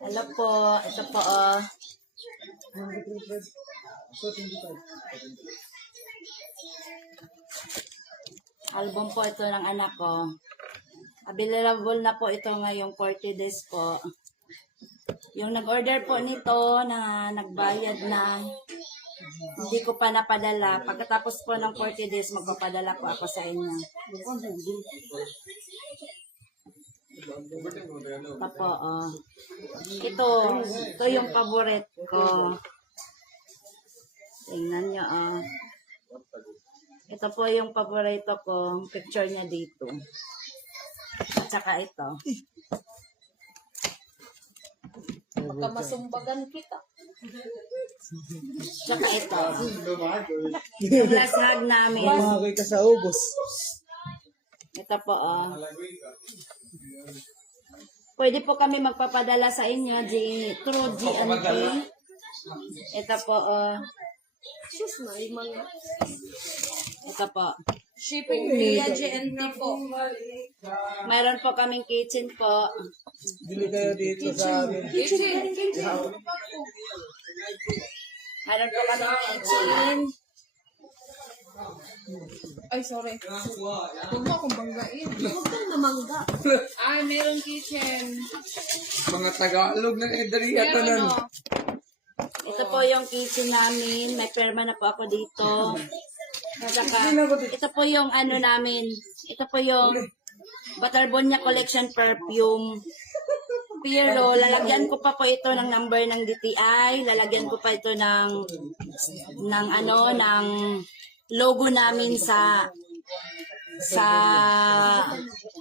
Hello po. Ito po, oh. Album po ito ng anak ko. Available na po ito ngayong 40 days po. Yung nag-order po nito na nagbayad na, hindi ko pa napadala. Pagkatapos po ng 40 days, magpapadala po ako sa inyo. Ito po, oh. Ito yung favorite ko. Tingnan nyo, oh. Ito po yung paborito ko. Picture niya dito. At saka ito. Baka masumbagan kita. Tsaka ito. Yung last hug namin. Makakay ka sa ubos. Ito po, oh. Pwede po kami magpapadala sa inyo through GNP. Ito po, oh. Sus na, yung mga Ito po. shipping via GNT po. Mayroon po kaming kitchen po. Bili kayo dito sa amin. Mayroon po kaming kitchen. Ay, sorry. Huwag mo akong banggain. Huwag kang namangga. Ay, meron kitchen. Mga Tagalog ng Edria to nun. Ito po yung kitchen namin. May perma na po ako dito. At saka, ito po yung ano namin. Ito po yung Butterbonia Collection Perfume. Pero lalagyan ko pa po ito ng number ng DTI. Lalagyan ko pa ito ng logo namin sa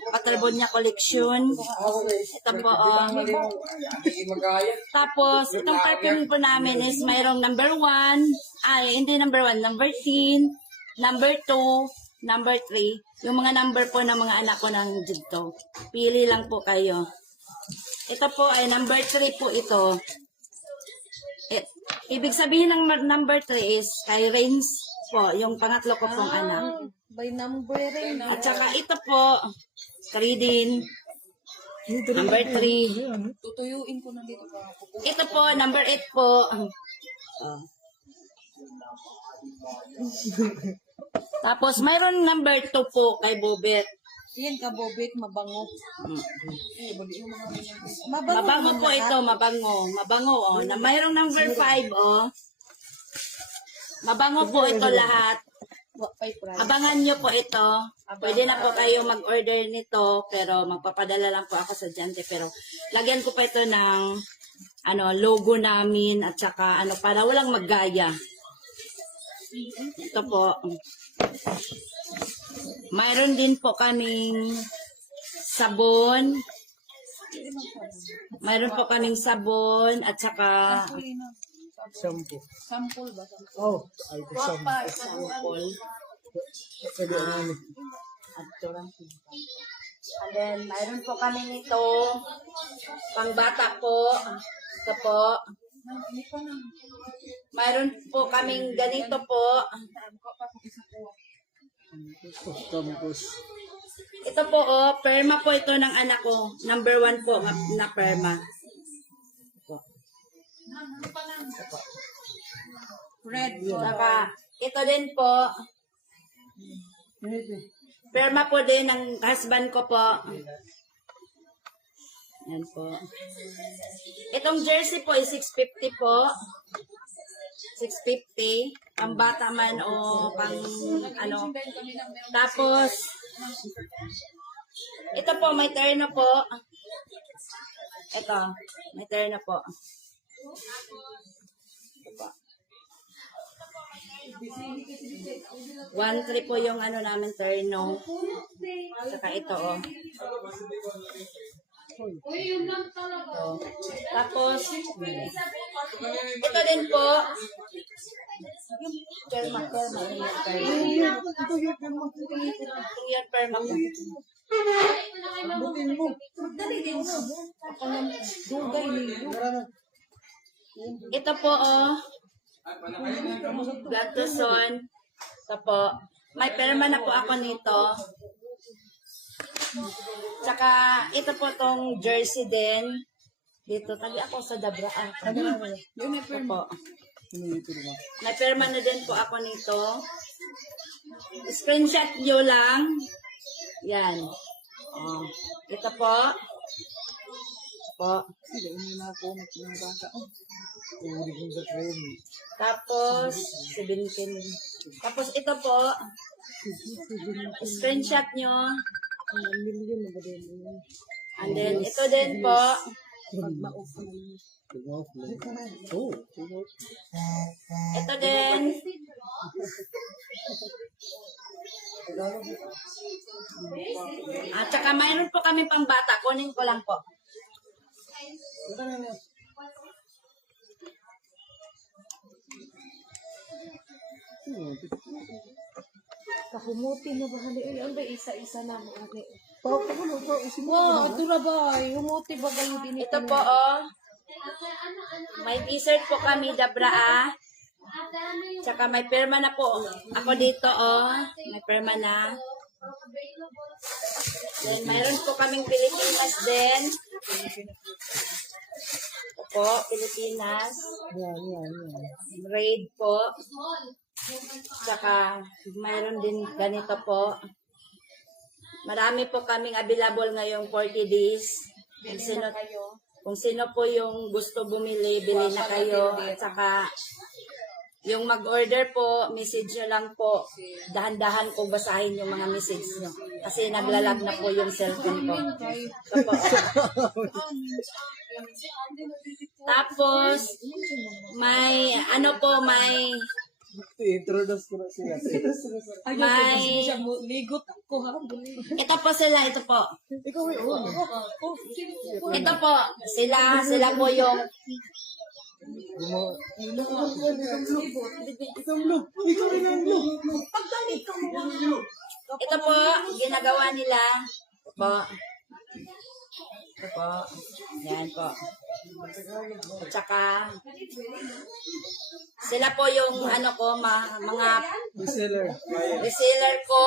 Butterbonia Collection. Ito po, oh. Tapos, itong perfume po namin is mayroong number 1, hindi number 1, number 10, number 2, number 3. Yung mga number po ng mga anak ko ng dito. Pili lang po kayo. Ito po ay number 3 po ito. Ibig sabihin ng number 3 is kay Rains po, yung pangatlo ko pong anak. By number rin. At saka ito po, 3 din. Number 3. Tutuyuin ko na dito para kukuha. Ito po, number 8 po. Oh. Tapos, mayroon number 2 po kay Bobet. Yan ka, Bobet, mabango. Mabango po ito, mabango. Mabango, oh. Na mayroong number 5, oh. Mabango po ito lahat. Abangan nyo po ito. Pwede na po kayo mag-order nito, pero magpapadala lang po ako sa Jante. Pero, lagyan ko pa ito ng logo namin at saka para walang maggaya. Ito po. Mayroon din po kaming sabon. Mayroon po kaming sabon at saka Shampoo. Sample ba? Oh, ay ko shampoo. sample. Sabi ang ano. And then, mayroon po kami nito. Pangbata po. Ito po. Mayroon po kaming ganito po. Campus. Ito po, oh, perma po ito ng anak ko. Number 1 po na perma. Red. Saka, ito din po. Perma po din ng husband ko po. Yan po. Itong jersey po is 650 po. 650. Pang bata man o pang Tapos, ito po, may terno po. Ito, may terno po. Ito po. 1-3 po yung namin terno. Saka ito, oh. Oh. Tapos, ito din po. Perma. Yan, perma po. Butin mo. Ito po, oh. Gattuson. Ito po. May perma na po ako nito. Tsaka, ito po tong jersey din. Dito, tabi ako sa Dabra. Yun na Ito po. Ito naman. May perma na din po ako nito. Screenshot nyo lang. Yan. Oh. Ito po. Po. Sila, yun na ako. Ng bata. Uli ko sa train. Tapos, 17. Tapos ito po. Screenshot nyo. And then, ito din po. Tumaw. Oh. Tumaw. Ito din. At saka mayroon po kami pang bata. Kunin ko lang po. Kahumuti na ba? Ano ba isa-isa na mo? Papagulo pa. Isin mo. Wow, ito na ba? Humuti ba kayo din Ito po, oh. May t-shirt po kami, Dabra, ah. Tsaka may perma na po. Ako dito, oh. May perma na. Then, mayroon po kaming Pilipinas din. Ito po, Pilipinas. Yan. Raid po. Tsaka, mayroon din ganito po. Marami po kaming available ngayong 40 days. Kung sino po yung gusto bumili, bili na kayo. At saka, yung mag-order po, message nyo lang po. Dahan-dahan ko basahin yung mga message nyo. Kasi naglalag na po yung cellphone ko. Ito po. Tapos, may, ano po, may, Introduce ko na sila. may, Ligot ako ha. ito po sila, ito po. Ikaw yun. Ito po, sila po yung, ito po, ginagawa nila. Ito po. Ito po. Yan po. At saka, sila po yung ano ko, mga Reseller. reseller ko.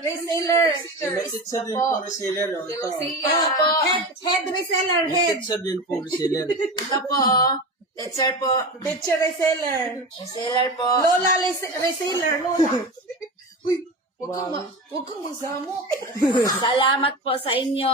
Reseller. Pizza din po reseller. No? Ito. Ito po, Head reseller. Pizza din po reseller. ito po, teacher po, Teacher reseller. reseller po. Lola reseller. Lola. Uy, huwag kang magsamo. Salamat po sa inyo.